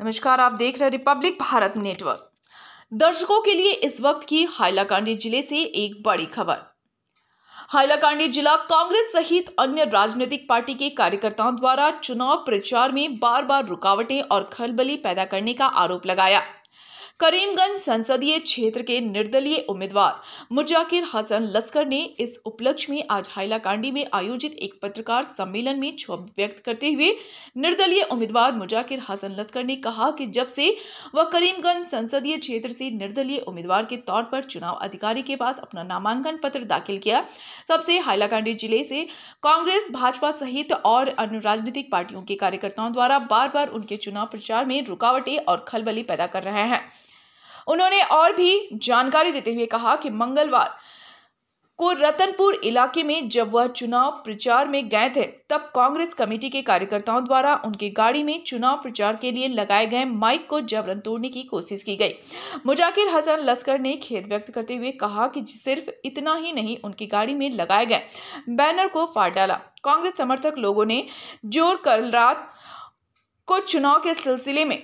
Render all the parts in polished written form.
नमस्कार, आप देख रहे हैं रिपब्लिक भारत नेटवर्क। दर्शकों के लिए इस वक्त की हाइलाकांडी जिले से एक बड़ी खबर। हाइलाकांडी जिला कांग्रेस सहित अन्य राजनीतिक पार्टी के कार्यकर्ताओं द्वारा चुनाव प्रचार में बार बार रुकावटें और खलबली पैदा करने का आरोप लगाया। करीमगंज संसदीय क्षेत्र के निर्दलीय उम्मीदवार मुजाकिर हसन लस्कर ने इस उपलक्ष्य में आज हाइलाकांडी में आयोजित एक पत्रकार सम्मेलन में क्षोभ व्यक्त करते हुए निर्दलीय उम्मीदवार मुजाकिर हसन लस्कर ने कहा कि जब से वह करीमगंज संसदीय क्षेत्र से निर्दलीय उम्मीदवार के तौर पर चुनाव अधिकारी के पास अपना नामांकन पत्र दाखिल किया, तब से हाइलाकांडी जिले से कांग्रेस, भाजपा सहित और अन्य राजनीतिक पार्टियों के कार्यकर्ताओं द्वारा बार बार उनके चुनाव प्रचार में रुकावटें और खलबली पैदा कर रहे हैं। उन्होंने और भी जानकारी देते हुए कहा कि मंगलवार को रतनपुर इलाके में जब वह चुनाव प्रचार में गए थे, तब कांग्रेस कमेटी के कार्यकर्ताओं द्वारा उनकी गाड़ी में चुनाव प्रचार के लिए लगाए गए माइक को जबरन तोड़ने की कोशिश की गई। मुजाकिर हसन लस्कर ने खेद व्यक्त करते हुए कहा कि सिर्फ इतना ही नहीं, उनकी गाड़ी में लगाए गए बैनर को फाड़ डाला। कांग्रेस समर्थक लोगों ने जोर कल रात को चुनाव के सिलसिले में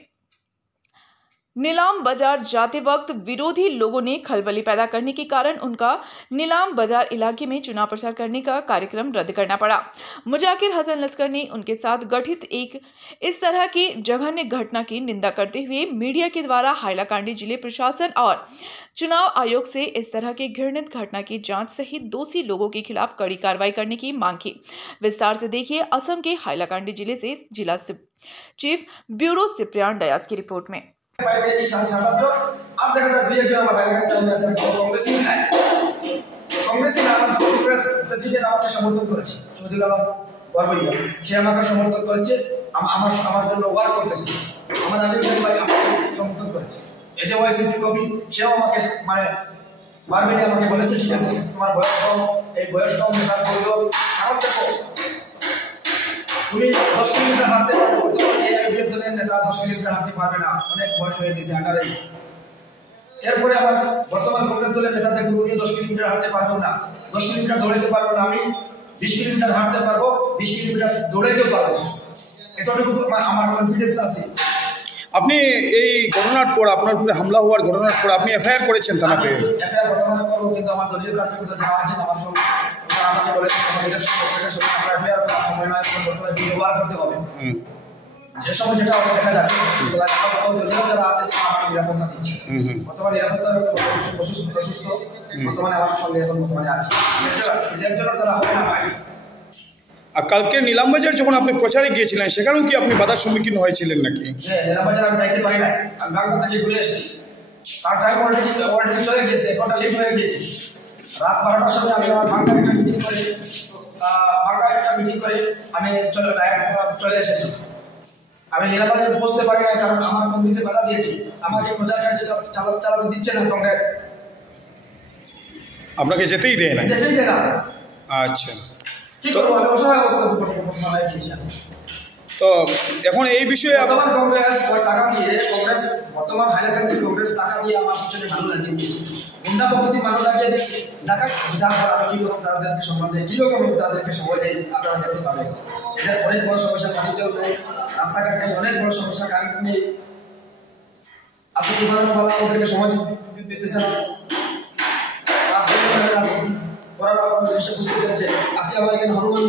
नीलाम बाजार जाते वक्त विरोधी लोगों ने खलबली पैदा करने के कारण उनका नीलाम बाजार इलाके में चुनाव प्रचार करने का कार्यक्रम रद्द करना पड़ा। मुजाकिर हसन लस्कर ने उनके साथ गठित एक इस तरह की जघन्य घटना की निंदा करते हुए मीडिया के द्वारा हाइलाकांडी जिले प्रशासन और चुनाव आयोग से इस तरह की घृणित घटना की जांच सहित दोषी लोगों के खिलाफ कड़ी कार्रवाई करने की मांग की। विस्तार से देखिए असम के हाइलाकांडी जिले से जिला चीफ ब्यूरो सिप्रियान डयास की रिपोर्ट में। आप देखा था बिहेवियर कांग्रेस প্রেসিডেন্ট আমাকে সমর্থন করেছে, চৌধুরী আলম বরবইয়া সে আমাকে সমর্থন করেছে, আমার জন্য ওয়ার্ক করতেছে। আমার আলিম ভাই আমাকে সমর্থন করেছে। এই যে ওয়াইসিপি কবি সেও আমাকে মানে বরবইয়া আমাকে বলেছে ঠিক আছে তোমার বয়স কম, এই বয়স কম নেতা করলো কারণ দেখো তুমি 10 কিলোমিটার হাঁটতে পারবে, এই বিরোধীদের নেতা 10 কিলোমিটার হাঁটতে পারবে না, অনেক বয়স হয়ে গেছে আন্ডারে। এরপরে আবার বর্তমান কংগ্রেস দলের নেতা দেখুন উনি 10 কিলোমিটার হাঁটতে পারবেন না, 10 কিলোমিটার দৌড়াতে পারবো না, আমি 20 কিলোমিটার হাঁটতে পারবো, 20 কিলোমিটার দৌড়াতেও পারবো, এতটুকু আমার কনফিডেন্স আছে। আপনি এই ঘটনার পর আপনার উপরে হামলা হওয়ার ঘটনার পর আপনি এফআইআর করেছেন থানাতে? এফআইআর বর্তমানে করব, কিন্তু আমার দলীয় কার্যকর্তা যারা আছেন আমার সঙ্গে আমাকে বলেছেন ইলেকশন আমরা এফআইআর করার সময় নয়, বর্তমানে ব্যবহার করতে হবে। যে সময় যেটা দেখা যাবে দলীয় যারা আছে আমার নিরাপত্তা দিচ্ছে, বর্তমানে নিরাপত্তার অসুস্থ বর্তমানে আমার সঙ্গে এখন বর্তমানে আছে ইলেকশনের দ্বারা হবে না ভাই। আর কালকে নীলামবাজার যখন আপনি প্রচারে গিয়েছিলেন সেখানেও কি আপনি বাধার সম্মুখীন হয়েছিলেন নাকি? হ্যাঁ, নীলামবাজার আমি যাইতে পারি না, আমি বাংলা থেকে ঘুরে এসেছি, তার টাইম অলরেডি চলে গেছে, একটা লেট হয়ে গিয়েছে। রাত 12টার সময় আমি আমার বাংলা একটা মিটিং করে আমি চলে এসেছি। আমি নীলামবাজারে পৌঁছতে পারি না কারণ আমার কংগ্রেসে বাধা দিয়েছে, আমাকে প্রচার কার্য চালাতে দিচ্ছে না কংগ্রেস, আপনাকে যেতেই দেয় না। আচ্ছা, কি করবো আমি অসহায় অবস্থা গিয়েছি। তো এখন এই বিষয়ে বর্তমান কংগ্রেস টাকা দিয়ে বর্তমান হাইলাকান্দি কংগ্রেস টাকা দিয়ে আমার পিছনে ভালো লাগিয়ে দিয়েছে, গুন্ডা প্রকৃতি মানুষ লাগিয়ে দিয়েছে। ঢাকা বিধান আমি কি করবো তাদেরকে সম্মান দেয়, কিরকম তাদেরকে সময় দেয় আপনারা দেখতে পাবেন। এদের অনেক বড় সমস্যা, পানিতেও নেই, রাস্তাঘাট নেই, অনেক বড় সমস্যা, কারেন্ট নেই, আজকে ওদেরকে সময় দিতেছে না। বুঝতে পেরেছে আজকে আমার এখানে হনুমান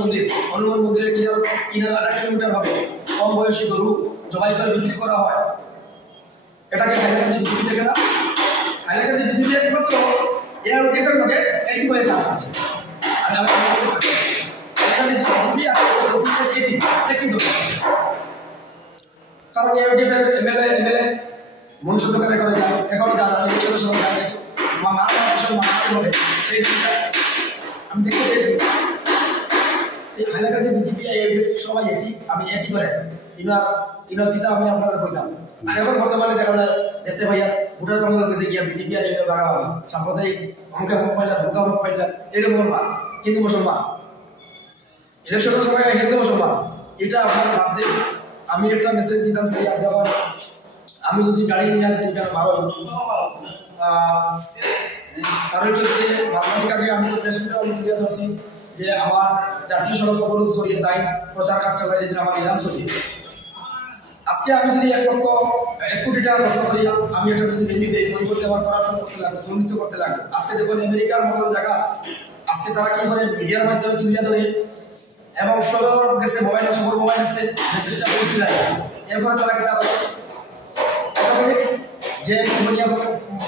মন্দিরের কিনার 1/2 কিলোমিটার হবে, কম বয়সী গরু জবাই করে বিক্রি করা হয়। এটাকে হাইলাকান্দি বিজেপি দেখে না, হাইলাকান্দি বিজেপি একমাত্র এর টিকেট লোকে এডিট হয়ে যায়। আর আমি হাইলাকান্দি বিজেপি আছে কারণ এডিটের এমএলএ মনুষ্য দোকানে করে যায়, এখন যারা ছোট সময় যায় হবে সেই আমি দেখতে পেয়েছি। এই হাইলাকান্দি বিজেপি সবাই আমি একই করে ইনার পিতা আমি আপনারা কইতাম। আর এখন বর্তমানে দেখা যায় দেখতে ভাইয়া ভোটার জঙ্গল গেছে গিয়া বিজেপি আর এইভাবে ভাগাভাগি সাম্প্রদায়িক অঙ্কে হোক পাইলা হুকা হোক পাইলা এরকম না, হিন্দু মুসলমান ইলেকশনের সময় হিন্দু মুসলমান এটা আপনার বাদ দেব। আমি একটা মেসেজ দিতাম সেই আবার আমি যদি গাড়ি নিয়ে আসি কেন ভালো কারণ হচ্ছে মাধ্যমিক আগে আমি প্রেসিডেন্ট আমি তুলে ধরছি যে আমার জাতীয় সড়ক অবরোধ করিয়ে তাই প্রচার কাজ চালাই যেদিন আমার নিলাম ছবি আজকে আমি যদি 1 কোটি টাকা খরচ করি, আমি একটা যদি রেলি দেই, পরিবর্তে আমার করাপশন করতে লাগবে, দুর্নীতি করতে লাগবে। আজকে দেখুন আমেরিকার মতন জায়গা, আজকে তারা কি করে মিডিয়ার মাধ্যমে তুলে ধরে এবং সবার কাছে মোবাইল, সবার মোবাইল আছে, মেসেজটা পৌঁছে যায়। এরপরে তারা কি করে যে দুনিয়া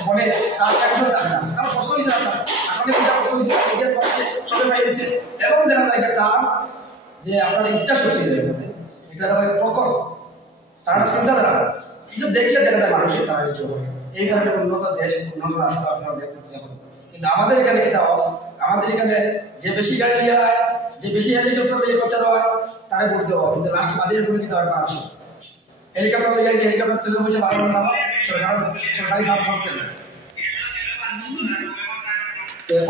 বলে তার একজন টাকা কারণ কষ্ট হয়েছে না, এখন কষ্ট হয়েছে মিডিয়া পাচ্ছে, সবাই পাইছে এবং জানা যায় তার যে আপনার ইচ্ছা শক্তি দেয়, এটা প্রকট তারা চিন্তাধারা কিন্তু দেখিয়ে দেখা যায় মানুষের তারা কি করে। এই কারণে উন্নত দেশ, উন্নত রাষ্ট্র আপনারা দেখতে দেখুন। কিন্তু আমাদের এখানে কি দাও, আমাদের এখানে যে বেশি গাড়ি নিয়ে হয়, যে বেশি হেলিকপ্টার নিয়ে প্রচার হয়, তারা বুঝতে হবে। কিন্তু লাস্ট বাদের উপরে কিন্তু আর কাজ হেলিকপ্টার নিয়ে গেছে, হেলিকপ্টার তেলে পয়সা বাড়ানো না সরকারি কাম করতে।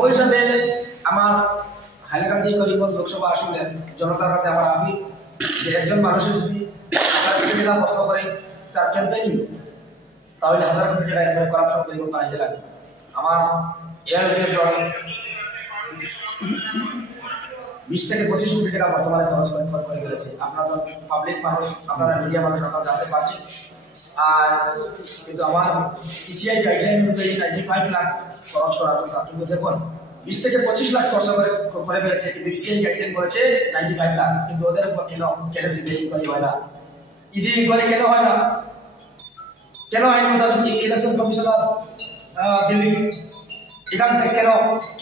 ওই হিসাবে আমার হাইলাকান্দি করিমগঞ্জ লোকসভা আসনের জনতার কাছে আমার আপিল যে একজন মানুষের যদি 1000 কোটি টাকা খরচ করে তার ক্যাম্পেইনিং, তাহলে 1000 কোটি টাকা একবারে করাপশন করিমগঞ্জ বানাইতে লাগে। আমার এয়ার 20 থেকে 25 কোটি টাকা বর্তমানে খরচ করে ফেলেছে। আপনারা পাবলিক মানুষ, আপনারা মিডিয়া মানুষ, আপনারা জানতে পারছি। আর কিন্তু আমার ইসিআই গাইডলাইন অনুযায়ী 95 লাখ খরচ করার কথা, কিন্তু দেখুন 20 থেকে 25 লাখ খরচ করে ফেলেছে, কিন্তু ইসিআই গাইডলাইন বলেছে 95 লাখ। কিন্তু ওদের উপর কেন সিবিআই ইনকোয়ারি হয় না, ইডি ইনকোয়ারি কেন হয় না, কেন আইন মোতাবেক ইলেকশন কমিশনার দিল্লি এখান থেকে কেন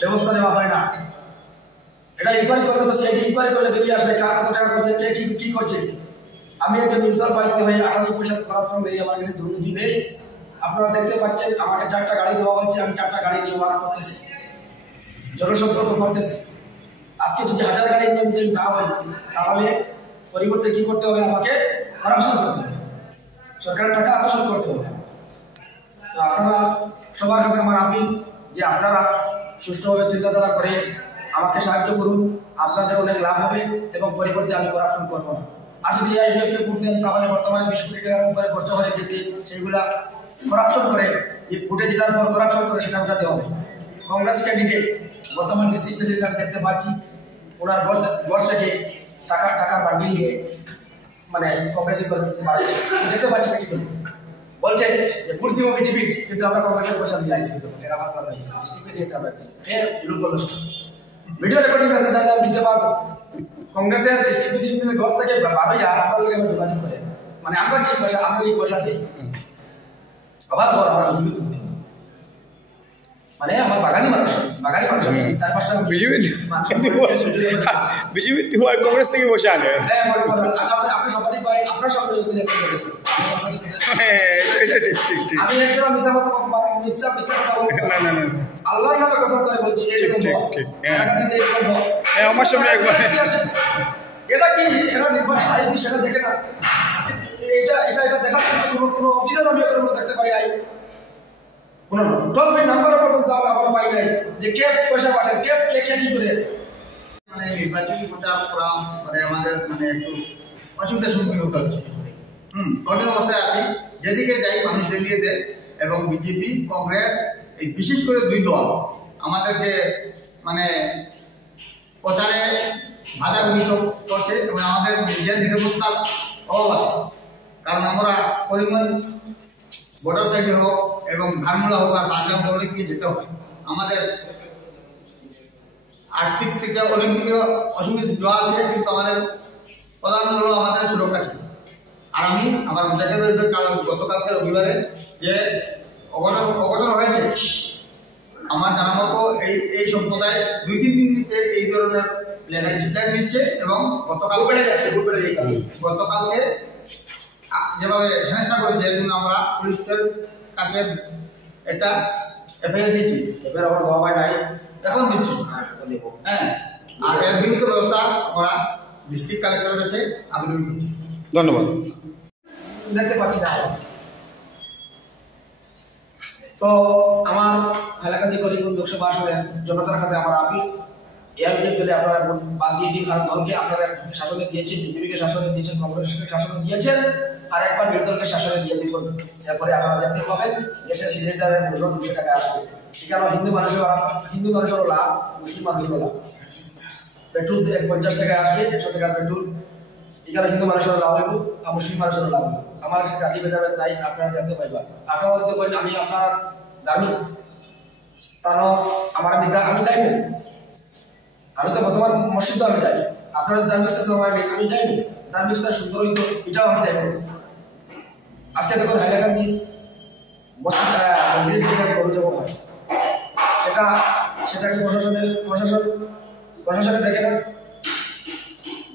ব্যবস্থা নেওয়া হয় না? এটা ইনকোয়ারি করলে তো সেই ইনকোয়ারি করলে বেরিয়ে আসবে কার কত টাকা করছে, কে কি করছে। আমি একজন নির্দল বাড়িতে হয়ে 98% করাপশন বেরিয়ে আমার কাছে দুর্নীতি নেই। আপনারা দেখতে পাচ্ছেন আমাকে 4টা গাড়ি দেওয়া হচ্ছে, আমি 4টা গাড়ি ব্যবহার করতেছি, জনসম্পর্ক করতেছি। আজকে যদি 1000 গাড়ি নিয়ে যদি না হয়, তাহলে পরিবর্তে কি করতে হবে? আমাকে করাপশন করতে হবে, সরকারের টাকা আত্মসাৎ করতে হবে। তো আপনারা সবার কাছে আমার আপিল যে আপনারা সুষ্ঠুভাবে চিন্তাধারা করে আমাকে সাহায্য করুন, আপনাদের অনেক লাভ হবে এবং পরিবর্তে আমি করাপশন করবো না। আর যদি আইডিএফকে ভোট দেন, তাহলে বর্তমানে 20 কোটি টাকার উপরে খরচ হয়ে গেছে, সেইগুলা করাপশন করে ভোটে জেতার পর করাপশন করে সেটা উঠাতে হবে। কংগ্রেস ক্যান্ডিডেট বর্তমান ডিস্ট্রিক্ট প্রেসিডেন্ট দেখতে পাচ্ছি, ওনার ঘর থেকে টাকা বান্ডিল নিয়ে মানে কংগ্রেসে দেখতে পাচ্ছি কি করে বলছে যে ভোট দিব বিজেপি, কিন্তু আমরা কংগ্রেসের পয়সা নিয়ে আইসি, এরা ভাষা পাইছি ডিস্ট্রিক্ট প্রেসিডেন্ট আমরা বিরোধ বলো ভিডিও রেকর্ডিং আছে, চাইলে আমি দিতে পারবো। কংগ্রেসের ডিস্ট্রিক্ট প্রেসিডেন্টের ঘর থেকে ভালোই আপনার লোক আমরা যোগাযোগ করে, মানে আমরা যে পয়সা, আমরা এই পয়সা দিই আবার ঘর আমরা বিজেপি মানে আমার বাগানি মানুষ 4-5টা বিজেপি হয় কংগ্রেস থেকে বসে আনে। আপনি সাংবাদিক ভাই, আপনার সঙ্গে যদি একটা করেছে এটা ঠিক আমি একদম মিথ্যা কথা বলবো না, আল্লাহর নামে কসম করে বলছি এরকম ঠিক আমার সামনে একবার এটা কি এটা নির্বাচন আইবি সেটা দেখে না। এটা দেখার কোনো অফিসার আমি দেখতে পারি নাই, কোনো টোল ফ্রি নাম্বার পর্যন্ত আমরা পাই নাই যে কে পয়সা পাঠায়, কে কি করে। মানে নির্বাচনী প্রচার করা মানে আমাদের মানে একটু অসুবিধার সম্মুখীন হতে হচ্ছে। কঠিন অবস্থায় আছি, যেদিকে যাই মানুষ রেলিয়ে দেয় এবং বিজেপি কংগ্রেস এই বিশেষ করে 2 দল আমাদেরকে মানে প্রচারে বাধা বিঘ্নিত করছে এবং আমাদের নিজের নিরাপত্তার অভাব আছে। কারণ আমরা করিমগঞ্জ বর্ডার সাইডে হোক এবং ধানমুড়া হোক আর বাংলা বলে গিয়ে যেতে হয়, আমাদের আর্থিক থেকে অনেক অসুবিধা আছে, কিন্তু আমাদের প্রধান হলো আমাদের সুরক্ষা ছিল। আর আমি আমার দেখা যাবে কারণ গতকালকে রবিবারে যে অঘটন হয়েছে, আমার জানা মতো এই সম্প্রদায় 2-3 দিন থেকে এই ধরনের প্ল্যান নিচ্ছে এবং গতকালকে যেভাবে হেনস্থা করেছে এর জন্য আমরা পুলিশের কাছে একটা এফআইআর দিচ্ছি। এবার আমার বাবা নাই, এখন দিচ্ছি। হ্যাঁ, আর এর বিরুদ্ধে ব্যবস্থা আমরা ডিস্ট্রিক্ট কালেক্টরের কাছে আবেদন করছি। ধন্যবাদ। দেখতে পাচ্ছি না। তো আমার হাইলাকান্দি করিমগঞ্জ লোকসভা আসনের জনতার কাছে আমার আপিল, এর বিরুদ্ধে আপনারা বাদ দিয়ে দিন, কারণ দলকে আপনারা শাসনে দিয়েছেন, বিজেপিকে শাসনে দিয়েছেন, কংগ্রেসকে শাসনে দিয়েছেন, আর একবার নির্দলকে শাসনে দিয়ে দিব। এরপরে আপনারা দেখতে পাবেন দেশের সিলিন্ডারের মূল্য 200 টাকা আসবে। এখানে হিন্দু মানুষেরও লাভ, মুসলিম মানুষেরও লাভ। পেট্রোল 50 টাকায় আসবে, 100 টাকার পেট্রোল এখানে হিন্দু মানুষের লাভ হইব আর মুসলিম মানুষের লাভ হইব। আমার কাছে জাতি ভেদাভেদ নাই, আপনারা দেখতে পাইবা। আপনারা যদি বলেন আমি আপনার দামি তানো আমার আমি যাইব, আমি তো বর্তমান মসজিদ আমি যাই, আপনারা ধার্মিক স্থান আমি যাইব, ধার্মিক স্থান সুন্দর হইতো এটাও আমি যাইব। আজকে দেখুন হাইলাকান্দি মন্দিরের যেখানে গরু জব হয় সেটাকে প্রশাসনে দেখে না,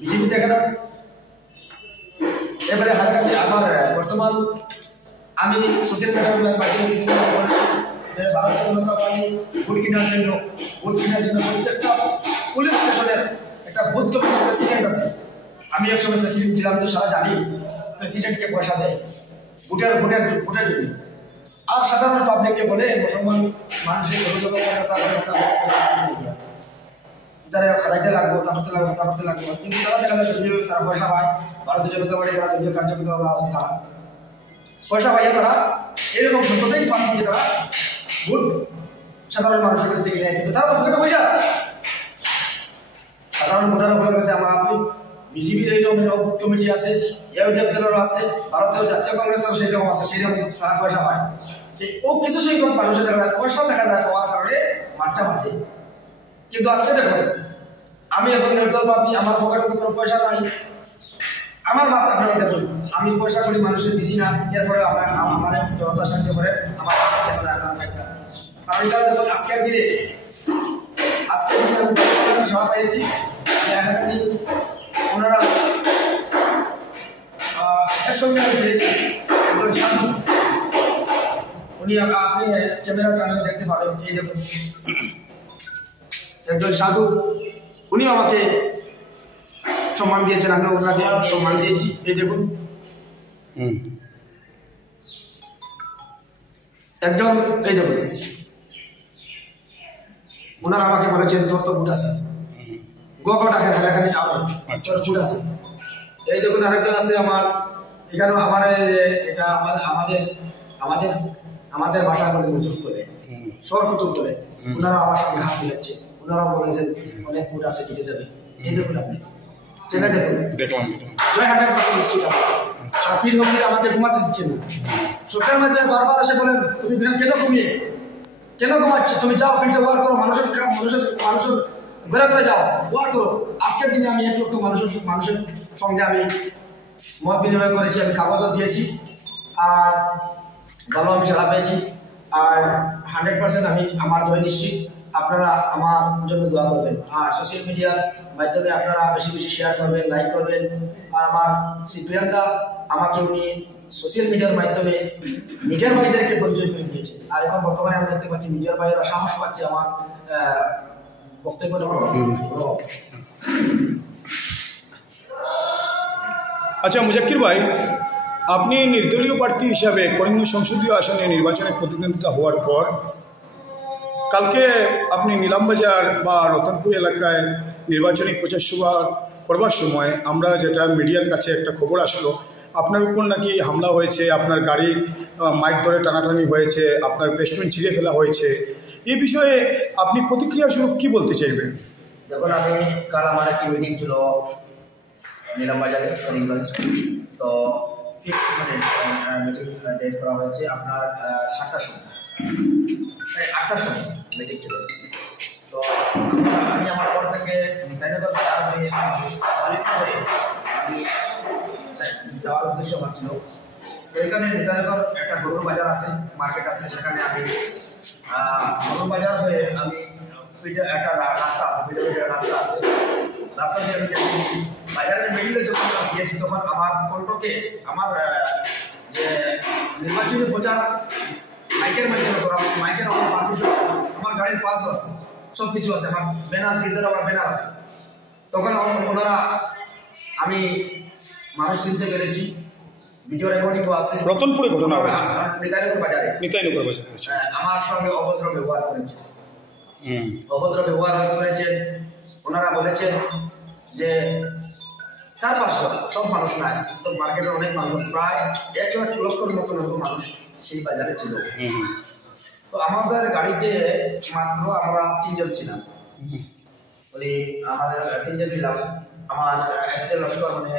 বিজেপি দেখে না। এবারে হাইলাকান্দি আমার বর্তমান আমি সোশ্যাল মিডিয়ার মাধ্যমে যে ভারতীয় জনতা পার্টি ভোট কেনার জন্য প্রত্যেকটা পুলিশ স্টেশনের একটা বুথ কমিটির প্রেসিডেন্ট আছে। আমি একসময় প্রেসিডেন্ট ছিলাম, তো সবাই জানি প্রেসিডেন্টকে পয়সা দেয় ভোটের জন্য, আর সাধারণ পাবলিককে বলে মুসলমান মানুষের খাইতে লাগবো, তারপরে লাগবো, কিন্তু তারা দেখা যায় তারা পয়সা পায়। ভারতীয় জনতা পার্টি তারা দলীয় কার্যকর্তা আছে, তারা পয়সা পাইয়া তারা এরকম সম্প্রদায়িক পার্টি তারা ভোট সাধারণ মানুষের কাছ থেকে নেয়, কিন্তু তারা পকেটে পয়সা সাধারণ ভোটারের কাছে। আমার আপনি বিজেপির এইরকম বুথ কমিটি আছে, ইউডিএফ দলেরও আছে, ভারতীয় জাতীয় কংগ্রেসের সেরকম আছে, সেরকম তারা পয়সা পায়। ও কিছু সংখ্যক মানুষের দেখা যায় পয়সা দেখা যায় পাওয়ার কারণে মাঠটা মাঠে। কিন্তু আজকে দেখো আমি এখন নির্দল প্রার্থী, আমার পকেটে কোনো পয়সা নাই, আমার মাথা আপনারা দেখুন আমি পয়সা করি মানুষের বেশি না, এরপরে আমার জনতা সাহায্য করে আমার কারণ এটা দেখুন আজকের দিনে আমি সভা পেয়েছি ওনারা একসঙ্গে আমি পেয়েছি একজন সাধু, উনি আপনি ক্যামেরা টানলে দেখতে পাবেন, এই দেখুন একজন সাধু, উনি আমাকে সম্মান দিয়েছেন, আমি ওনাকে সম্মান দিয়েছি। এই দেখুন একজন, এই দেখুন ওনারা আমাকে বলেছেন তোর তো বুট আছে, গোটাকে হাইলাকান্দি টাউনে তোর বুট আছে। এই দেখুন আরেকজন আছে আমার এখানে, আমার এটা আমাদের ভাষা বলে মজুর করে সরকুতুব বলে, ওনারা আমার সঙ্গে হাত মিলাচ্ছে, ওনারাও বলেছেন অনেক বুট আছে দিতে যাবে। এই দেখুন আপনি ট্রেনে দেখুন জয় 100% নিশ্চিত সাপির হলে আমাকে ঘুমাতে দিচ্ছেন না। সরকারের মধ্যে বারবার আসে বলেন তুমি কেন ঘুমাচ্ছ, তুমি যাও ফিল্ডে ওয়ার করো, মানুষের ঘুরে ঘুরে যাও ওয়ার করো। আজকের দিনে আমি 1 লক্ষ মানুষের সঙ্গে আমি মত বিনিময় করেছি, আমি কাগজও দিয়েছি, আর ভালো আমি সাড়া পেয়েছি, আর 100% আমি আমার দয় নিশ্চিত। আপনারা আমার জন্য দোয়া করবেন, আর সোশ্যাল মিডিয়ার মাধ্যমে আপনারা বেশি বেশি শেয়ার করবেন, লাইক করবেন। আর আমার সিপ্রিয়ানদা আমাকে উনি সোশ্যাল মিডিয়ার মাধ্যমে মিডিয়ার বাইরেকে পরিচয় করে দিয়েছে, আর এখন বর্তমানে আমরা দেখতে পাচ্ছি মিডিয়ার বাইরেরা সাহস পাচ্ছে আমার বক্তব্য। আচ্ছা মুজাক্কির ভাই, আপনি নির্দলীয় প্রার্থী হিসাবে করিমগঞ্জ সংসদীয় আসনে নির্বাচনে প্রতিদ্বন্দ্বিতা হওয়ার পর কালকে আপনি নিলামবাজার বা রতনপুর এলাকায় নির্বাচনী প্রচার সভা করবার সময় আমরা যেটা মিডিয়ার কাছে একটা খবর আসলো আপনার উপর নাকি হামলা হয়েছে, আপনার গাড়ি মাইক ধরে টানাটানি হয়েছে, আপনার বেস্টুন ছিঁড়ে ফেলা হয়েছে, এই বিষয়ে আপনি প্রতিক্রিয়া স্বরূপ কী বলতে চাইবেন? দেখুন আমি কাল আমার একটি মিটিং ছিল নিলামবাজারে করিমগঞ্জ, তো ফিক্সড মিটিং ডেট করা হয়েছে আপনার 7টার সময়, 8টার সময় মিটিং ছিল। তো আমি আমার ঘর থেকে নিতাইনগর বাজার হয়ে আমি যাওয়ার উদ্দেশ্য আমার ছিল। তো এখানে নিতাইনগর একটা গরুর বাজার আছে, মার্কেট আছে, সেখানে আমি গরুর বাজার হয়ে আমি একটা রাস্তা আছে, রাস্তা আছে, রাস্তা দিয়ে আমি বাজারের মিডিলে যখন গিয়েছি তখন আমার কণ্ঠকে আমার যে নির্বাচনী প্রচার মাইকের মাধ্যমে করা, মাইকের আমার পারমিশন আছে, আমার গাড়ির পাসও আছে, সব কিছু আছে, আমার ব্যানার পিসদের আমার ব্যানার আছে। তখন ওনারা আমি মানুষ চিনতে পেরেছি, ভিডিও রেকর্ডিংও আছে। রতনপুরে ঘটনা হয়েছে, নিতাইনগর বাজারে আমার সঙ্গে অভদ্র ব্যবহার করেছে, অভদ্র ব্যবহার করেছেন। ওনারা বলেছেন যে 4-5 লাখ সব মানুষ নাই, তো মার্কেটের অনেক মানুষ, প্রায় 1 লক্ষের মতো মানুষ সেই বাজারে ছিল। তো আমাদের গাড়িতে মাত্র আমরা 3 জন ছিলাম, আমাদের 3 জন ছিলাম। আমার এসটিএল লস্কর মানে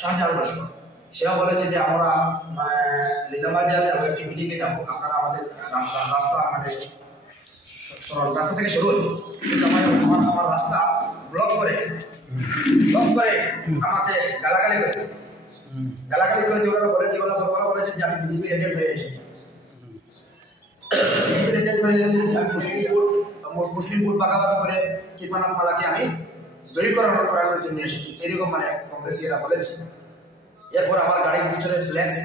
শাহজাহান লস্কর, সেও বলেছে যে আমরা লীলাবাজার একটি মিটিংয়ে যাবো, আপনারা আমাদের রাস্তা মানে রাস্তা থেকে সরুন। কিন্তু আমার রাস্তা ব্লক করে আমাকে গালাগালি করেছে। গালাগালি করে যেগুলো বলেছে ওরা বলেছে যে আমি বিজেপি এজেন্ট হয়ে এসেছি, মুসলিমপুর বাগাবাদ করে কৃপানাথ মালাকে আমি করানোর জন্য এসেছি, এরকম মানে কংগ্রেসীরা বলেছে। এরপর আমার গাড়ির পিছনে ফ্ল্যাক্স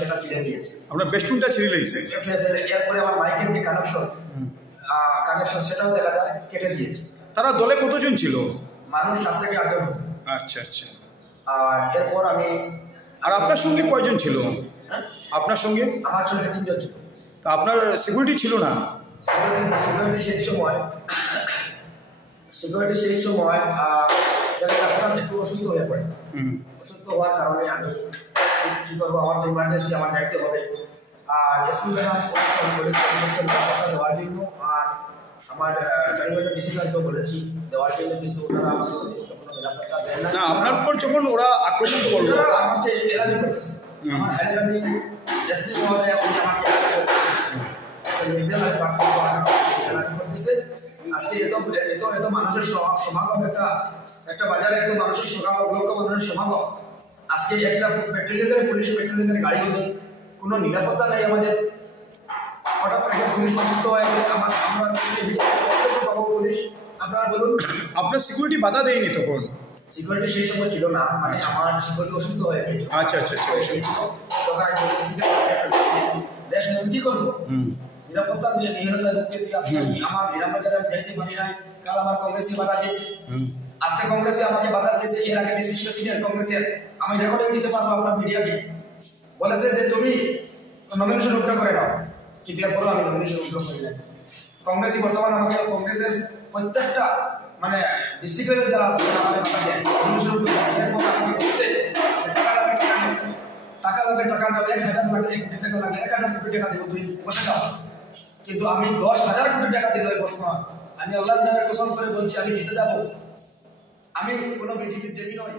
সেটা কিনে দিয়েছে, আমরা বেস্টুনটা ছিঁড়ে লেগেছে। এরপরে আমার মাইকের যে কানেকশন সেটাও দেখা যায় কেটে দিয়েছে। তারা দলে কতজন ছিল? মানুষ 7 থেকে 8 জন। আচ্ছা আচ্ছা। আর এরপর আমি আর আপনার সঙ্গে কয়জন ছিল? আপনার সঙ্গে? আমার সঙ্গে 3 জন ছিল। তা আপনার সিকিউরিটি ছিল না? সিকিউরিটি সেই সময় একটু অসুস্থ হয়ে পড়ে। অসুস্থ হওয়ার কারণে আমি কি করবো, আমার তো ইমার্জেন্সি, আমার যাইতে হবে। আর এসপি ম্যাডাম দেওয়ার জন্য আর আমার গাড়িবাজার ডিসি স্যারকেও বলেছি দেওয়ার জন্য, কিন্তু ওনারা আমাকে কোনো নিরাপত্তা দেয় না। আপনার উপর যখন ওরা আক্রমণ করলো আমাকে এলানি করতেছে, আমার হাইলাকান্দি এসপি মহোদয় আমাকে করতেছে। আজকে এত মানুষের সমাগম, একটা বাজারে এত মানুষের সমাগম, লক্ষ মানুষের সমাগম, আজকে একটা পেট্রোলিংয়ের গাড়ি হলে কোনো নিরাপত্তা নেই আমাদের। হঠাৎ করে পুলিশ অসুস্থ হয়ে আমরা পুলিশ, আপনারা বলুন। আপনার সিকিউরিটি বাধা দেয়নি তখন? সিকিউরিটি সেই সময় ছিল না, মানে আমার সিকিউরিটি অসুস্থ হয়ে গেছে। আচ্ছা আচ্ছা। তখন দেশ নিয়ে কি করবো, নিরাপত্তা নিহীনতা ঢুকতেছি। আজকে আমার নিরাপত্তা যাইতে পারি না, কাল আমার কংগ্রেসে বাধা দিয়েছে, আজকে কংগ্রেসে আমাকে বাধা দিয়েছে। এর আগে ডিস্ট্রিক্ট প্রেসিডেন্ট কংগ্রেসের, আমি রেকর্ডিং দিতে পারবো আপনার মিডিয়াকে, বলেছে যে তুমি নমিনেশন উল্টো করে নাও, কিন্তু এরপরও আমি নমিনেশন উল্টো করি না। কংগ্রেসই বর্তমান আমাকে কংগ্রেসের প্রত্যেকটা মানে ডিস্ট্রিক্ট লেভেল যারা আছে আমাকে বাধা দেয় নমিনেশন উল্টো করে। এরপর আমাকে বলছে টাকা লাগবে, টাকা 1,000 লাগবে, 1 কোটি টাকা লাগবে, 1,000 কোটি টাকা দেবো, তুই বসে যাও। কিন্তু আমি 10,000 কোটি টাকা দিলে বর্তমান আমি আল্লাহর নামে কসম করে বলছি আমি দিতে যাবো। আমি কোনো বিজেপির দেবী নই।